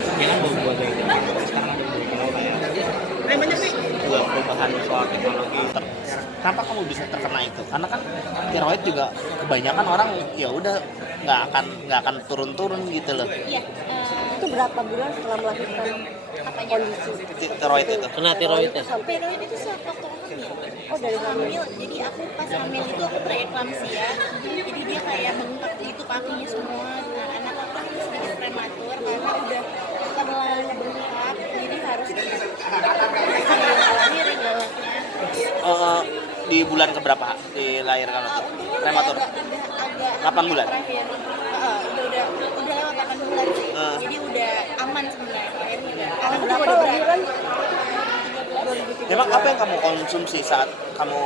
Kayaknya gua kayak gitu. Sekarang ada beberapa kayak banyak sih dua perubahan soal teknologi. Kenapa kamu bisa terkena itu? Karena kan tiroid juga kebanyakan orang ya udah nggak akan turun-turun gitu loh. Iya, Itu berapa bulan setelah melahirkan kondisi Tiroid itu. Kena tiroid ya? sampai tiroid itu saat waktu hamil. oh dari hamil. Jadi aku pas hamil itu aku preeklamsia. Jadi dia kayak bengkak gitu kakinya semua. Nah, anak aku kan sedikit prematur karena udah terlalu bengkak. Jadi harus lahirin galaknya. Di bulan keberapa dilahirkan itu? Prematur. Agak 8 bulan? terakhir. Udah lewat 8 bulan sih. Jadi udah aman sebenarnya lahirnya. Anak udah Berapa berat. lahiran? Memang apa yang kamu konsumsi saat kamu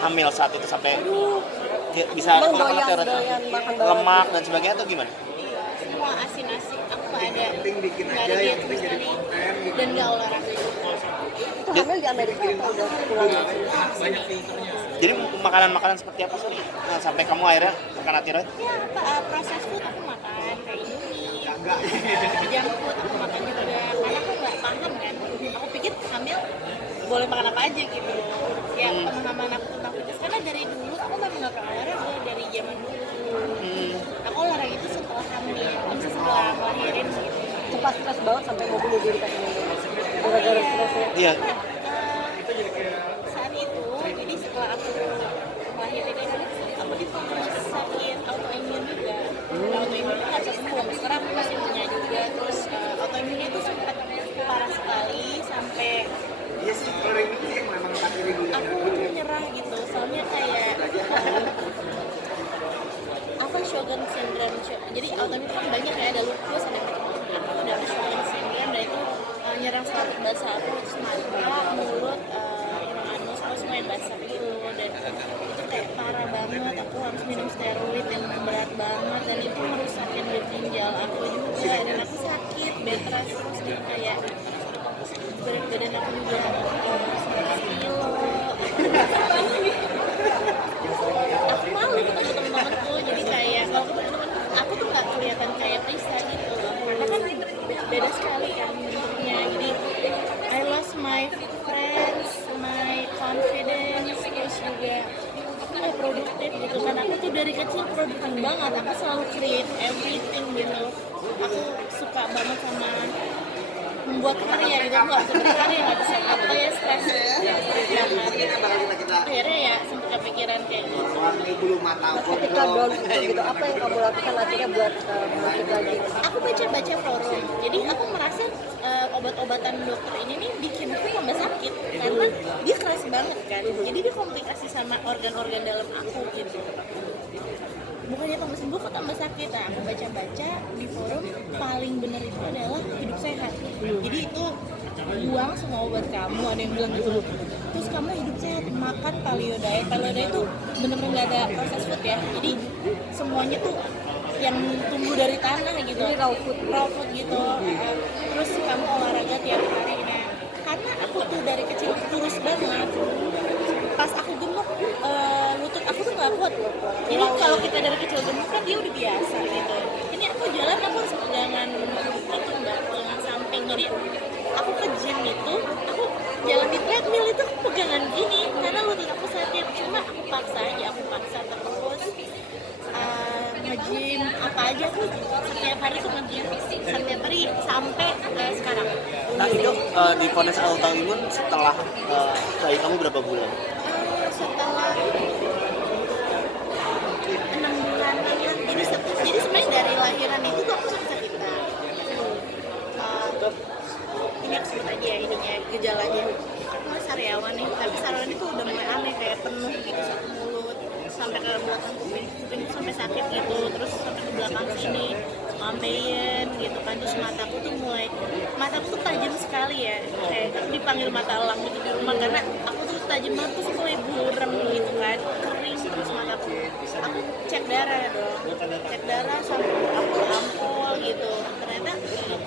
hamil saat itu sampai bisa Emang kena tiroid? doyan makan bawang. Lemak dan sebagainya atau gimana? Semua asin-asin. Aku nggak ada diet sama sekali dan nggak olahraga juga. Itu hamil di Amerika atau udah pulang? Jadi makanan-makanan seperti apa sih sampai kamu akhirnya terkena tiroid? Ya, proses food aku makan kayak Indomie, junk food aku makan juga karena aku nggak paham kan. Aku pikir hamil boleh makan apa aja gitu. Ya pemahaman aku tentang fitness karena dari dulu aku memang nggak pernah olahraga dari zaman dulu. Aku olahraga itu setelah hamil, setelah ngelahirin gitu. Cepat stres banget sampai mau bunuh diri katanya. Gara-gara stresnya. Iya. Saat itu, jadi setelah aku ngelahirin ini, aku difokus sakit autoimun juga. Autoimun itu nggak bisa sembuh, sampai sekarang aku masih punya juga. Terus autoimunnya itu sempat parah sekali sampai aku menyerah gitu. Soalnya kayak apa Sjogren syndrome. Jadi autoimun kan banyak ya, ada lupus, ada macam-macam. Aku udah Sjogren syndrome dan itu nyerang selaput basah aku, terus mata, mulut, anus, aku semua yang basah gitu. Dan itu kayak parah banget. Aku harus minum steroid yang berat banget dan itu merusakin ginjal aku juga dan aku sakit bed rest terus dan kayak berat badan aku juga 100 kilo. Aku malu ketemu temen-temenku, jadi kayak kalau ketemu temen aku tuh nggak kelihatan kayak Prisa gitu karena kan beda sekali kan bentuknya. Jadi I lost my friends, my confidence, terus juga aku nggak produktif gitu kan. Aku tuh dari kecil produktif banget, aku selalu create everything gitu. Aku suka banget sama membuat karya gitu, aku nggak bisa berkarya, nggak bisa apa ya, stres banget. Akhirnya ya sempat kepikiran kayak gitu. Ketika down itu gitu, apa yang kamu lakukan akhirnya buat bangkit lagi? Aku baca forum, jadi aku merasa obat-obatan dokter ini nih bikin aku tambah sakit karena dia keras banget kan, jadi dia komplikasi sama organ-organ dalam aku gitu. Bukannya tambah sembuh kok tambah sakit. Nah, aku baca-baca di forum paling benar itu adalah hidup sehat. Jadi itu buang semua obat kamu, ada yang bilang gitu. Terus kamu hidup sehat, makan paleo diet. Paleo diet itu bener-bener nggak ada proses food ya. Jadi semuanya tuh yang tumbuh dari tanah gitu. Jadi raw food gitu. Terus kamu olahraga tiap hari. Nah, karena aku tuh dari kecil kurus banget. Pas aku gemuk, lutut aku tuh nggak kuat. Jadi kalau kita dari kecil gemuk kan dia udah biasa gitu. Ini aku jalan aku harus pegangan itu mbak, pegangan samping. Jadi aku ke gym itu, aku jalan di treadmill itu aku pegangan gini karena lutut aku sakit. Cuma aku paksa aja, aku paksa terus nge-gym apa aja tuh setiap hari tuh nge-gym setiap hari sampai sekarang. Nah itu divonis autoimun setelah bayi kamu berapa bulan? Setelah 6 bulan ya. Jadi sebenarnya dari lahiran itu tuh aku sakit-sakitan. Ini aku sebut aja ya ininya, gejalanya. Aku sariawan nih, tapi sariawan itu udah mulai aneh kayak penuh gitu satu mulut sampai ke belakang kuping sampai sakit gitu, terus sampai ke belakang sini ambeien gitu kan. Terus mataku tuh tajam sekali ya, kayak aku dipanggil mata elang gitu di rumah karena aku tuh tajam banget, terus mulai buram gitu kan, kering terus mataku. Aku cek darah sampai aku ampul gitu, ternyata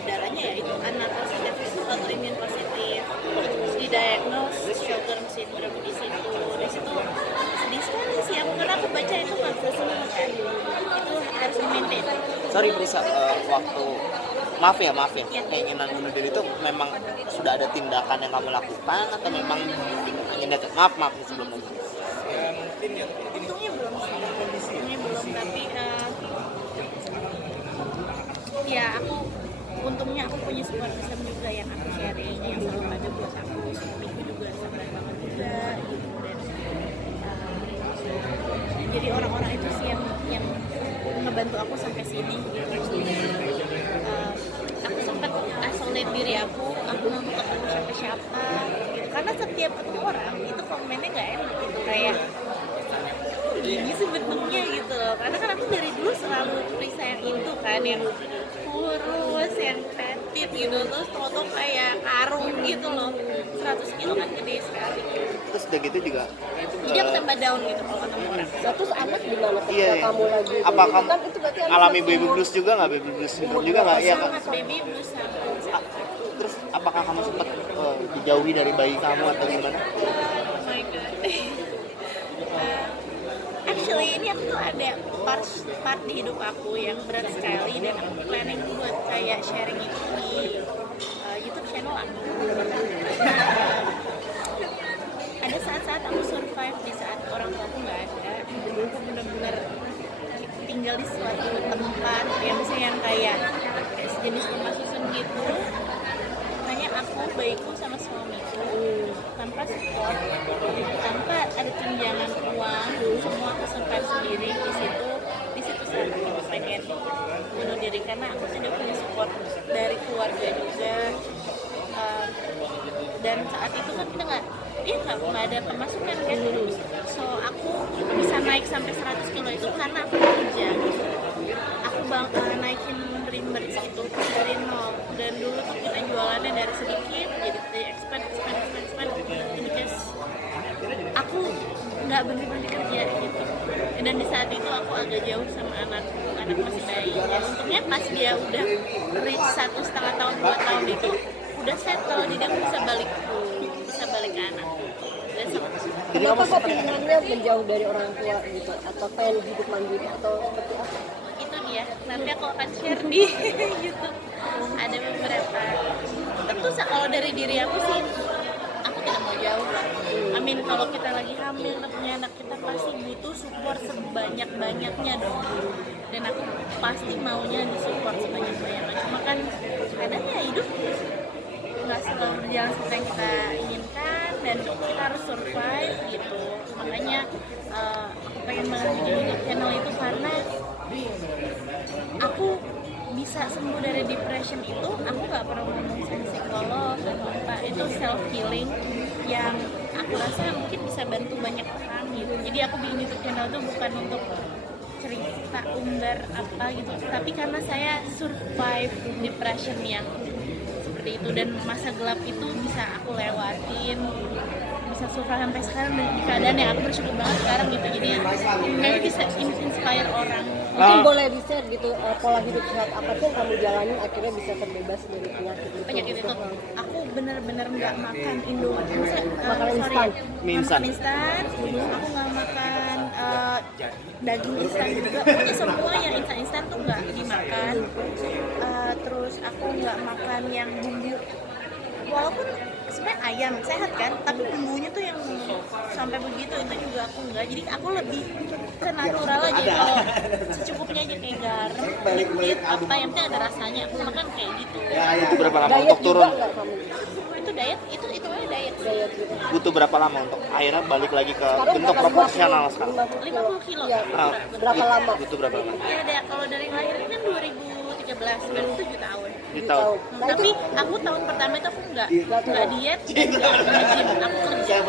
darahnya ya itu anak positif itu autoimun positif. Terus didiagnos Sjogren syndrome di situ sedih sekali sih aku karena aku baca itu nggak bisa sembuh kan, itu harus di-maintain. Sorry Prisa, waktu maaf ya, keinginan bunuh diri itu memang sudah ada tindakan yang kamu lakukan atau memang ingin maaf nih sebelumnya? Untungnya belum tapi ya untungnya aku punya support system juga yang aku sharing, yang selalu ada buat aku. Suamiku juga sabar banget juga gitu, dan jadi orang-orang itu sih yang ngebantu aku sampai sini gitu. Aku sempat isolate diri aku nggak mau ketemu siapa gitu. Karena setiap ketemu orang itu komennya nggak enak gitu, kayak ini sebenarnya gitu loh. Karena kan aku dari dulu selalu periksa yang itu kan, yang kurus, yang petit gitu, terus foto kayak karung gitu loh, 100 kilo kan gede sekali. Terus udah gitu juga Jadi aku tambah down gitu kalau ketemu orang. Terus anak gimana ketika iya. kamu lagi Apa kamu kan itu berarti anak alami masih baby blues juga nggak, baby blues syndrome juga nggak? Iya kan? Sangat baby blues sangat. Terus apakah kamu sempat dijauhi dari bayi kamu atau gimana? Oh my god. Actually ini aku tuh ada part di hidup aku yang berat sekali, dan aku planning buat kayak sharing itu di YouTube channel aku. Ada saat-saat aku survive di saat orang tua aku nggak ada. Aku benar-benar tinggal di suatu tempat yang misalnya yang kayak sejenis rumah susun gitu. Hanya aku, bayiku sama suamiku, tanpa support, tanpa ada tunjangan uang, semua aku survive sendiri di situ saat aku pengen bunuh diri karena aku tidak punya support dari keluarga juga. Dan saat itu kan kita nggak ada pemasukan kan, so aku bisa naik sampai 100 kilo itu karena aku kerja. Aku naikin reimburse itu dari nol, dan dulu tuh kita jualannya dari sedikit jadi expand because aku nggak berhenti kerja gitu. Dan di saat itu aku agak jauh sama anak masih bayi, dan untungnya pas dia udah reach 1,5 tahun 2 tahun itu udah set kalau dia bisa balik ke anak. Kenapa kok pilihannya menjauh dari orang tua gitu, atau pengen hidup mandiri atau seperti apa? Itu dia, nanti aku akan share di YouTube. Ada beberapa, tentu kalau dari diri aku sih aku tidak mau jauh. Kalau kita lagi hamil dan punya anak, kita pasti butuh support sebanyak-banyaknya dong, dan aku pasti maunya disupport sebanyak-banyaknya. Cuma kan kadang ya hidup nggak selalu berjalan seperti yang kita inginkan, dan kita harus survive gitu. Makanya aku pengen banget bikin YouTube channel itu karena aku bisa sembuh dari depression itu. Aku nggak pernah ngomong sama psikolog atau apa, itu self healing yang aku rasa mungkin bisa bantu banyak orang gitu. Jadi aku bikin YouTube channel itu bukan untuk cerita umbar apa gitu, tapi karena saya survive depression yang seperti itu, dan masa gelap itu bisa aku lewatin, bisa survive sampai sekarang di keadaan yang aku bersyukur banget sekarang gitu. Jadi maybe bisa inspire orang. Mungkin boleh di-share gitu pola hidup sehat apa sih yang kamu jalanin akhirnya bisa terbebas dari penyakit itu. Aku benar-benar nggak makan makanan instan. Makan instan. Aku nggak makan daging instan juga. Pokoknya semua yang instan tuh nggak dimakan. Terus aku nggak makan yang bumbu. Walaupun sebenarnya ayam sehat kan, tapi bumbunya tuh yang sampai begitu itu juga aku enggak. Jadi aku lebih ke natural aja, kalau secukupnya aja kayak garam, kunyit apa yang penting ada rasanya. Aku makan kayak gitu. Itu berapa lama untuk turun? Itu diet, itu aja diet. Butuh berapa lama untuk akhirnya balik lagi ke bentuk proporsional sekarang? 50 kilo. Berapa lama? Butuh berapa lama? Ya kalau dari lahirnya kan 2013, baru 7 tahun. Di tahun. Tapi aku tahun pertama itu aku nggak diet dan nggak nge-gym, aku kerja.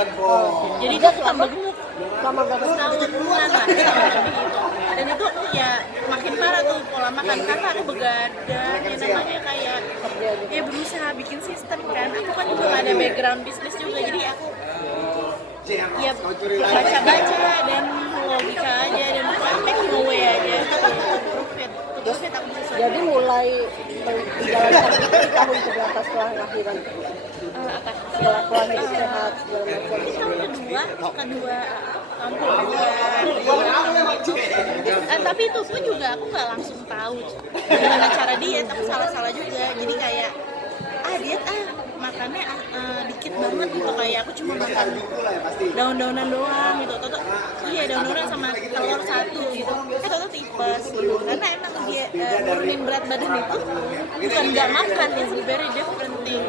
Jadi itu aku tambah gemuk Selama berapa tahun? setahun bulan lah, setahun lebih itu. Dan itu ya makin parah tuh pola makan, karena aku begadang, ya namanya kayak ya berusaha bikin sistem kan. Aku kan juga nggak ada background bisnis juga, jadi aku ya baca-baca dan logika aja dan make no way aja to prove it aku bisa. Jadi mulai menjalankan itu di tahun keberapa setelah lahiran? Apa? Setelah pola hidup sehat segala macam. Ini tahun kedua tapi itu pun juga aku nggak langsung tahu gimana cara diet, aku salah juga, jadi kayak diet makannya dikit banget gitu, kayak aku cuma makan daun-daunan doang gitu, daun-daunan sama telur 1 gitu, toto tipes gitu, karena emang dia nurunin berat badan itu bukan nggak makan, it's a very different thing,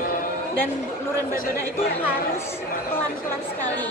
dan nurunin berat badan itu harus pelan-pelan sekali.